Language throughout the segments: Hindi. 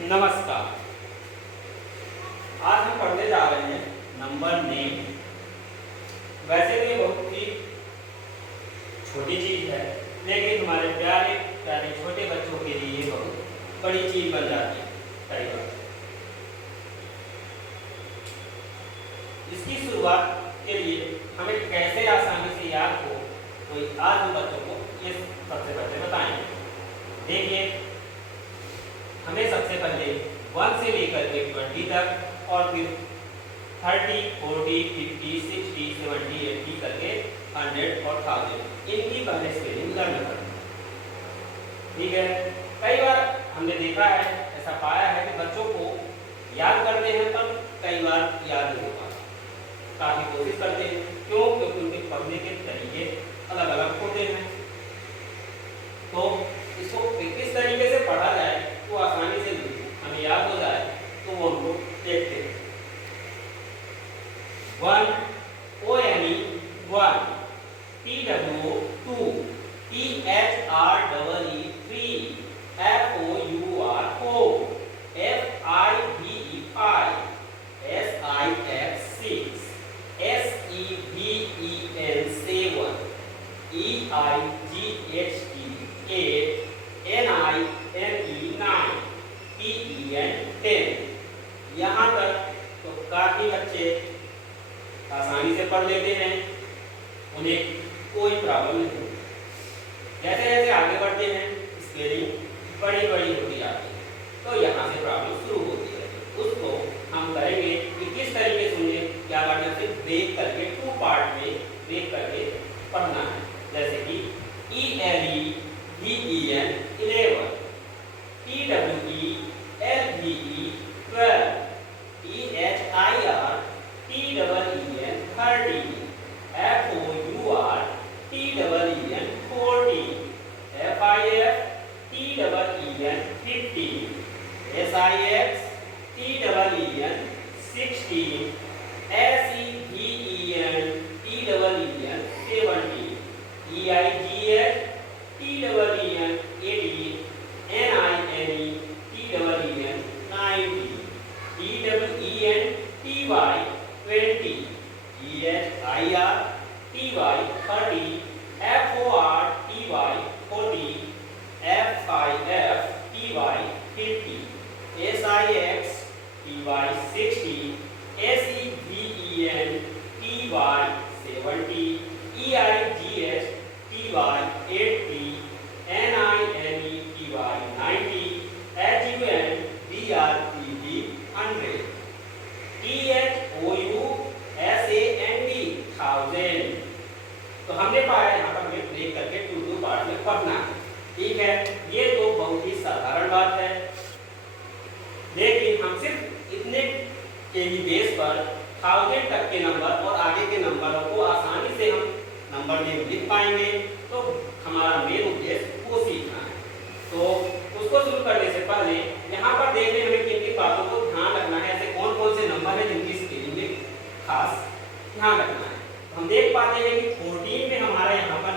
नमस्कार। आज हम पढ़ने जा रहे हैं नंबर नेम। वैसे तो ये बहुत ही छोटी चीज है, लेकिन हमारे प्यारे प्यारे छोटे बच्चों के लिए ये बहुत बड़ी चीज बन जाती है कई बार। इसकी शुरुआत के लिए हमें कैसे आसानी से याद हो, तो आज हम बच्चों को ये सबसे पहले बताएंगे। देखिए, हमें सबसे पहले 1 से लेकर के 20 तक और फिर 30, 40, 50, 60, 70, 80 करके 100 और 1000 इनकी पहले स्पेलिंग लर्न करना। ठीक है, कई बार हमने देखा है, ऐसा पाया है कि बच्चों को याद करते हैं पर कई बार याद नहीं हो पाता। काफी कोशिश करते हैं, क्यों? क्योंकि उनके पढ़ने के तरीके अलग अलग होते हैं। तो इसको किस तरीके से पढ़ा जाए तो आसानी से हमें याद हो जाए, तो वो हमको देखते हैं। 1 ONE 1, TW 2, THREE 3, FOUR 4, FIVE 5, SIX 6, SEVEN 7, EIGHT 8, NINE 9, PEN 10। यहाँ तक तो काफी बच्चे आसानी से पढ़ लेते हैं, उन्हें कोई प्रॉब्लम नहीं होती। जैसे जैसे आगे बढ़ते हैं स्पेलिंग बड़ी बड़ी होती जाती है, तो यहाँ से प्रॉब्लम शुरू होती है। उसको हम करेंगे कि किस तरीके से उन्हें क्या करना है, ब्रेक करके 2 पार्ट में ब्रेक करके पढ़ना है। जैसे कि ELEVEN 11, TWE LVE 12, THIR TEEN 13, FOUR TEEN 14, FIF TEEN 15, SIX TEEN 16, SEVEN TEEN 17, EIGH TEEN 18, NINE TEEN 19, TWEN TY 20, EHIR TY 30, FOR TY 40, FIF TY 50, SIX TY 60, SEVEN TY 70, EIGH TY 80, NINE TY 90, HUN DRTV 100, THOU SAND 1000। तो हमने पाया यहाँ पर हमें ब्रेक करके 2 पार्ट में पढ़ना है। ठीक है, ये तो बहुत ही साधारण बात है, लेकिन हम सिर्फ इतने के ही बेस पर 1000 तक के नंबर और आगे के नंबरों को आसानी से हम नंबर में लिख पाएंगे। तो हमारा मेन उद्देश्य वो सीखना है। तो उसको शुरू करने से पहले यहाँ पर देखने हमें किन किन बातों को ध्यान रखना है, ऐसे कौन कौन से नंबर है जिनकी स्पेलिंग में खास ध्यान रखना है। हम देख पाते हैं कि 14 में हमारा यहाँ पर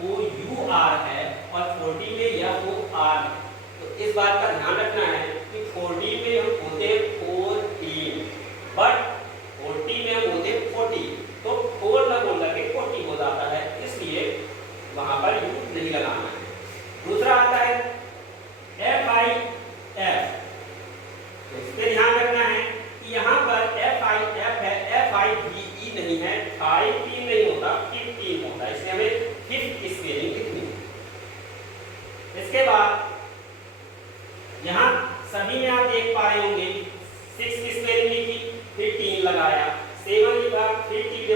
FOUR है और 40 में FOR है। तो इस बात का ध्यान रखना है कि 14 में हम होते हैं 14, बट 40 में हम होते हैं 40। तो 4 ना बोल करके 40 हो जाता है, इसलिए वहां पर यू नहीं लगाना है। दूसरा आता है FIF। तो इस पे ध्यान रखना है कि यहाँ पर FIF है, FIVE नहीं है, 15 नहीं होता, 15 होता है, इसलिए हमें 5 स्पेलिंग लिखनी है। इसके बाद यहाँ सभी में आप देख पा रहे होंगे 6 की स्पेलिंग लिखी, फिर 3 लगाया, 7 लिखा, फिर TEEN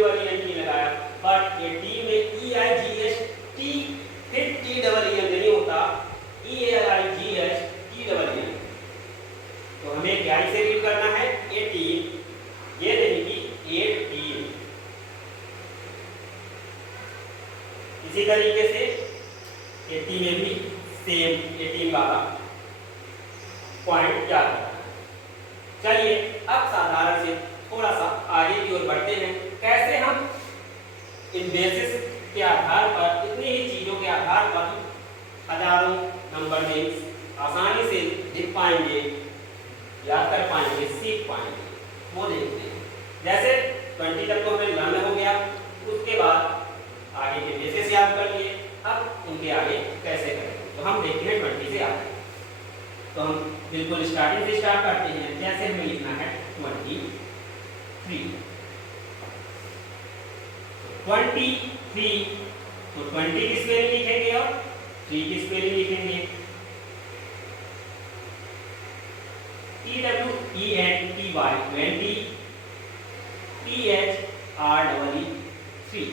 लगाया, बट ये T में EIGHT फिर TEEN नहीं होता, ELIGH TEEN। तो हमें क्या इसे रीड करना है 18, ये नहीं कि 18। इसी तरीके से 80 में भी सेम 18 वाला पॉइंट याद रखना है। चलिए अब साधारण से थोड़ा सा आगे की ओर बढ़ते हैं, कैसे हम इन बेसिस के आधार पर, इतनी ही चीजों के आधार पर हजारों नंबर नेम्स आसानी से लिख पाएंगे। याद कर पाएंगे, सीख पाएंगे, वो देखते हैं। जैसे 20 तक तो हमें लर्न हो गया, उसके बाद आगे के बेसिस याद कर लिए, अब उनके आगे कैसे करें तो हम देखते हैं 20 से आगे। तो हम बिल्कुल स्टार्टिंग से स्टार्ट करते हैं। जैसे हमें लिखना है 23, 23 तो 20 की स्पेलिंग लिखेंगे और 3 की स्पेलिंग लिखेंगे। TWENTY 20, THREE 3।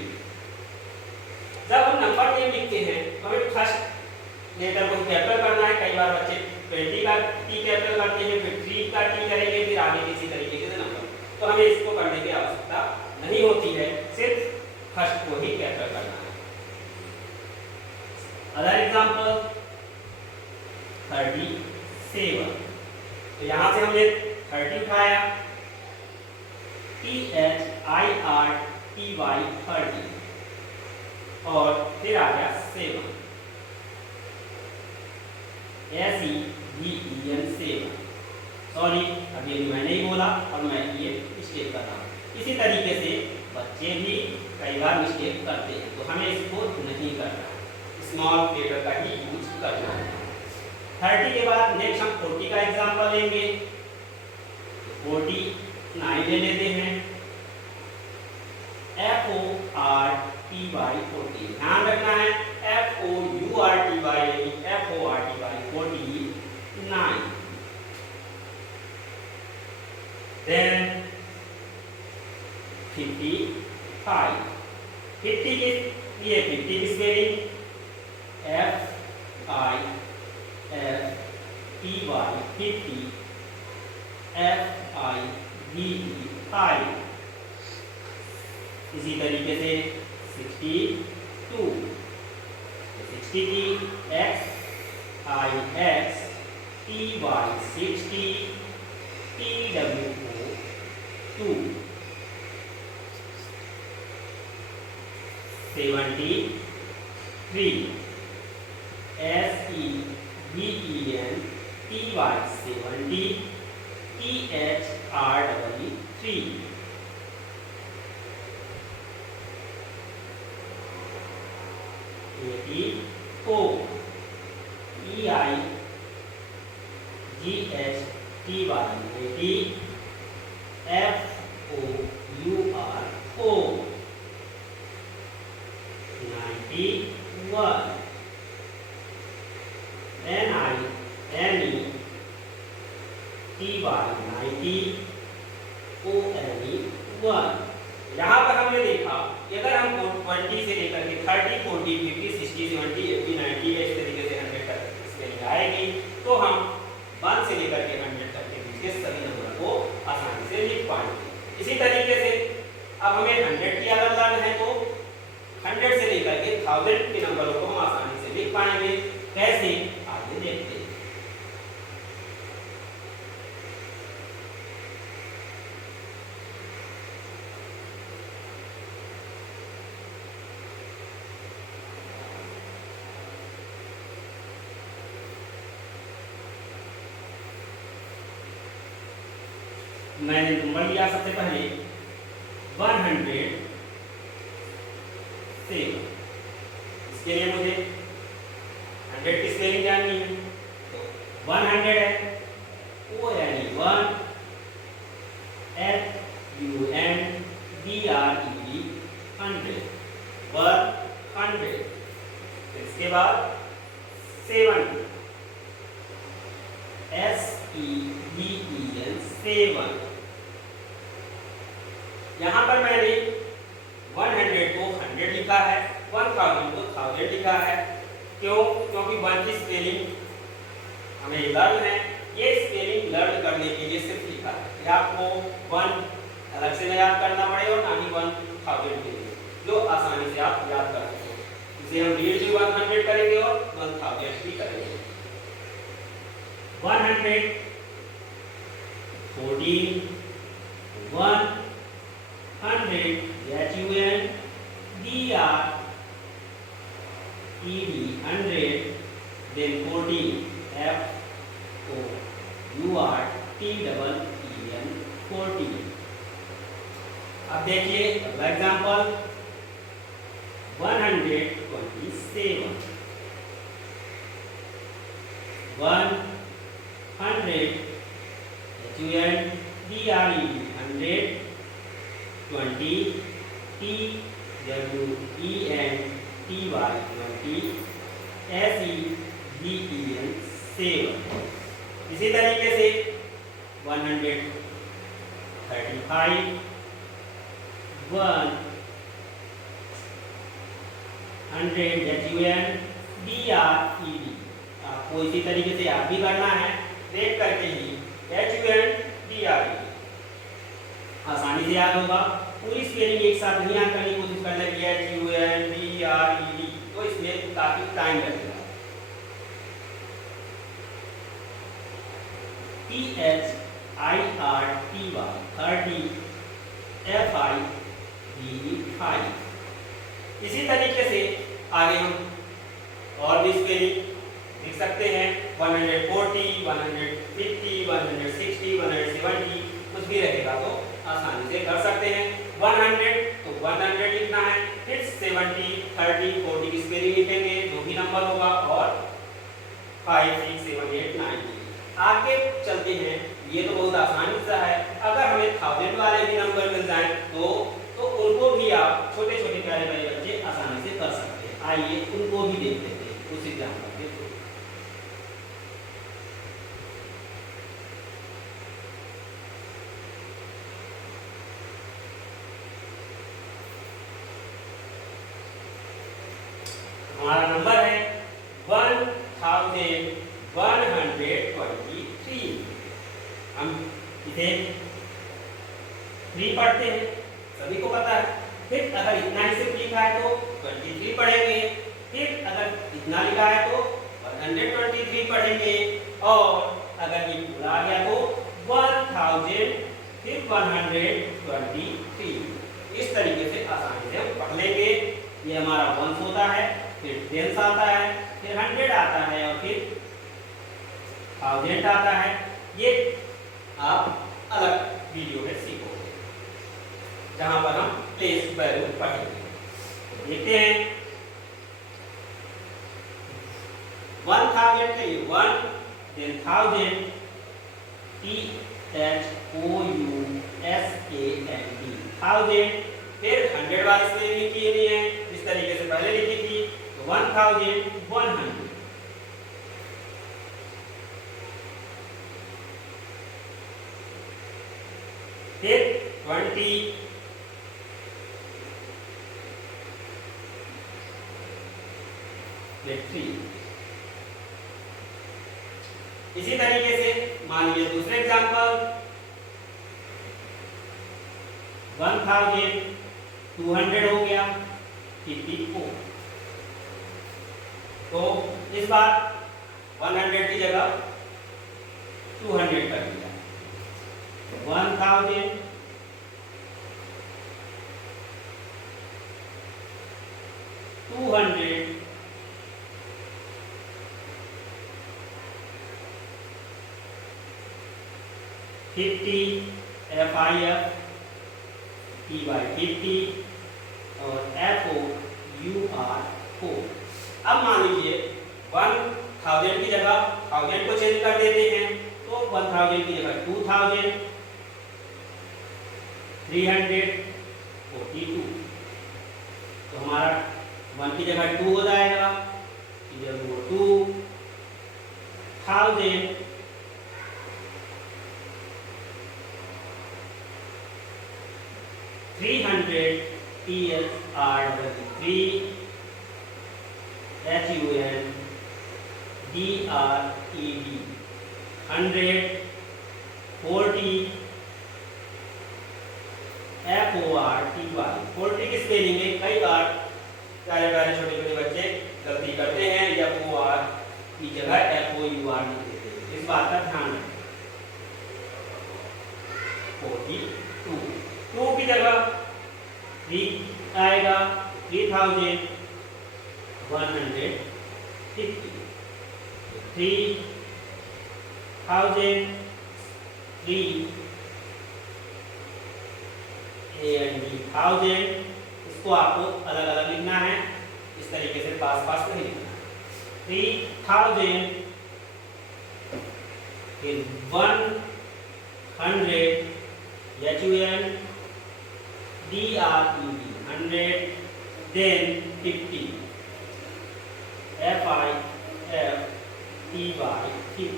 जब हम नंबर नेम लिखते हैं तो हमें फर्स्ट लेटर को कैपिटल करना है। कई बार बच्चे 20 का टी कैपिटल करते हैं, फिर 3 का टी करेंगे, फिर आगे किसी तरीके से नंबर। तो हमें इसको करने की आवश्यकता नहीं होती है, सिर्फ फर्स्ट को ही कैपिटल करना है। अदर एग्जांपल 37, तो यहां से हमने 30 उठाया, THIRTY 30, और फिर आ गया 7, SEVEN 7। सॉरी, अभी मैंने ही बोला और मैं ये मिस्टेक कर रहा हूँ। इसी तरीके से बच्चे भी कई बार मिस्टेक करते हैं, तो हमें इसको नहीं करना, स्मॉल लेटर का ही यूज करना है। 30 के बाद नेक्स्ट हम 40 का एग्जांपल लेंगे। 49 ले लेते हैं, FORTY 40। ध्यान रखना है FOURTY यानी FORTY 49। देन 55, 50 के लिए 50 की स्पेलिंग FIFTY 50, FIVE 5। इसी तरीके से 62, 60 की XIXTY 60, TWO 2। 73, SEVENTY 70, THREE 3। 84, EIGHTY 80, FOUR 4। 91, NINETY 90, ONE 1। यहाँ पर हमने देखा कि अगर हम 20 से लेकर के 30, 40, 50, 60, 70, 80, 90 इस तरीके से 100 तक स्पेलिंग आएगी, तो हम 1 से लेकर के 100 तक के बीच के सभी नंबर को आसानी से लिख पाएंगे। इसी तरीके से अब हमें 100 की अगर लर्न है तो 100 से लेकर के 1000 के नंबरों को हम आसानी से लिख पाएंगे। कैसे, आगे देखते हैं। मैंने नंबर लिया सबसे पहले 107। इसके लिए मुझे 100 की स्पेलिंग जाननी है, तो 100 है O यानी 1, HUNDRED 100। इसके बाद 70, SEVEN 7। यहाँ पर मैंने 100 को 100 लिखा है, 1000 को 1000 लिखा है। क्यों? क्योंकि 1 की स्पेलिंग हमें लर्न है, ये स्पेलिंग लर्न करने के लिए सिर्फ लिखा है। ये आपको 1 अलग से न याद करना पड़ेगा और ना ही 1000 के लिए, जो आसानी से आप याद कर सकते हो। इसे हम रीड भी 100 करेंगे और 1000 भी करेंगे। 100, 14, 100, HUNDRED 100, then 14, FOUR TEEN 40। अब देखिए अगला एग्जांपल 127 100 7। इसी तरीके से 135 100 आपको इसी तरीके से आप भी करना है, देख करके ही आसानी से याद होगा। पूरी स्पेलिंग एक साथ नहीं याद करने की कोशिश करना कि तो इसमें काफी टाइम लगेगा। THIRTY 30 इसी तरीके से आगे हम और भी स्पेलिंग लिख सकते हैं 140 150 160 170 कुछ भी रहेगा तो आसानी से कर सकते हैं। 100 तो 100 लिखना है, फिर 70 30 40 की स्पेलिंग लिखेंगे जो भी नंबर होगा, और 5 6 7 8 9 आगे चलते हैं। ये तो बहुत आसानी सा है। अगर हमें 1000 वाले भी नंबर मिल जाएं तो उनको भी आप छोटे छोटे प्यारे प्यारे बच्चे आसानी से कर सकते हैं। आइए उनको भी देख लेते हैं उस एग्जाम्पल के थ्रू। हमारा नंबर है 1123। हम इसे 3 पढ़ते हैं, सभी को पता है। फिर अगर इतना ही सिर्फ लिखा है तो 23 पढ़ेंगे, फिर अगर इतना लिखा है तो 123 पढ़ेंगे, और अगर ये पूरा आ गया तो 1000 फिर 123। इस तरीके से आसानी से हम पढ़ लेंगे। ये हमारा 1 होता है, फिर 10 आता है, फिर 100 आता है, और फिर 1000 आता है। ये आप अलग वीडियो में सीखोगे जहां पर हम प्लेस वैल्यू पढ़ेंगे। देखते हैं 1000 के लिए 1 then 1000 THOUSAND 1000। फिर 100 वाली स्पेलिंग लिखी नहीं है जिस तरीके से पहले लिखी थी, तो 1100। फिर 20 3। इसी तरीके से मान लीजिए दूसरे एग्जांपल 1200 हो गया 54। तो इस बार 100 की जगह 200 कर दिया। 1000 200 50 50 और FOUR4। अब मान लीजिए 1000 की जगह 1000 को चेंज कर देते हैं, तो 1000 की जगह 2000 342। तो हमारा 1 की जगह 2 हो जाएगा, इधर वो 2000 300 THREE HUNDRED 100 40 FORTY की स्पेलिंग में कई बार प्यारे प्यारे छोटे छोटे बच्चे गलती करते हैं, या OR की जगह FOUR लिख देते हैं। इस बात का ध्यान रखें। 42 2 की जगह 3 आएगा, 3150 3000 थाउजेंड, इसको आपको अलग अलग लिखना है, इस तरीके से पास पास नहीं लिखना है। 3000 फिर 100 100 then 50 50।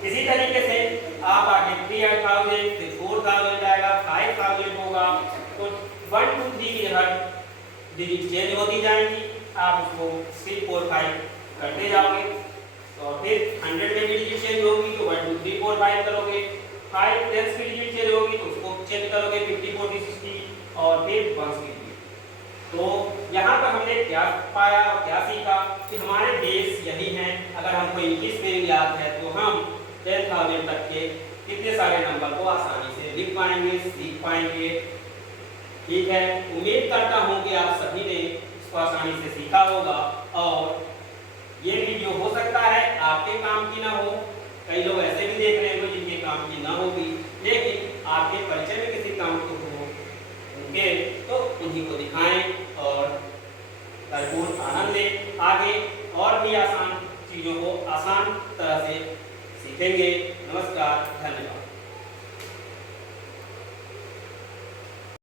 इसी तरीके से आप आगे 3000 फिर 4000 आएगा, 5000 होगा, तो 1 2 3 की जगह डिजिट चेंज होती जाएंगी, आप उसको 3 4 5 करते जाओगे। तो फिर 100 में भी डिजिट चेंज होगी तो 1 2 3 4 5 करोगे, 5 10 की डिजिट चेंज होगी तो उसको चेंज करोगे 50 40 60 और फिर 1 की। तो यहाँ पर हमने क्या पाया और क्या सीखा कि हमारे बेस यही हैं। अगर हमको इंग्लिश में याद है तो हम 10,000 तक के कितने सारे नंबर को आसानी से लिख पाएंगे, सीख पाएंगे। ठीक है, उम्मीद करता हूँ कि आप सभी ने इसको आसानी से सीखा होगा और ये वीडियो हो सकता है आपके काम की ना हो, कई लोग ऐसे भी देख रहे होंगे जिनके काम की ना होगी, लेकिन आपके परिचय में किसी काम को होंगे तो उन्हीं को दिखाएं और भरपूर आनंद लें। आगे और भी आसान चीज़ों को आसान तरह से सीखेंगे। नमस्कार, धन्यवाद।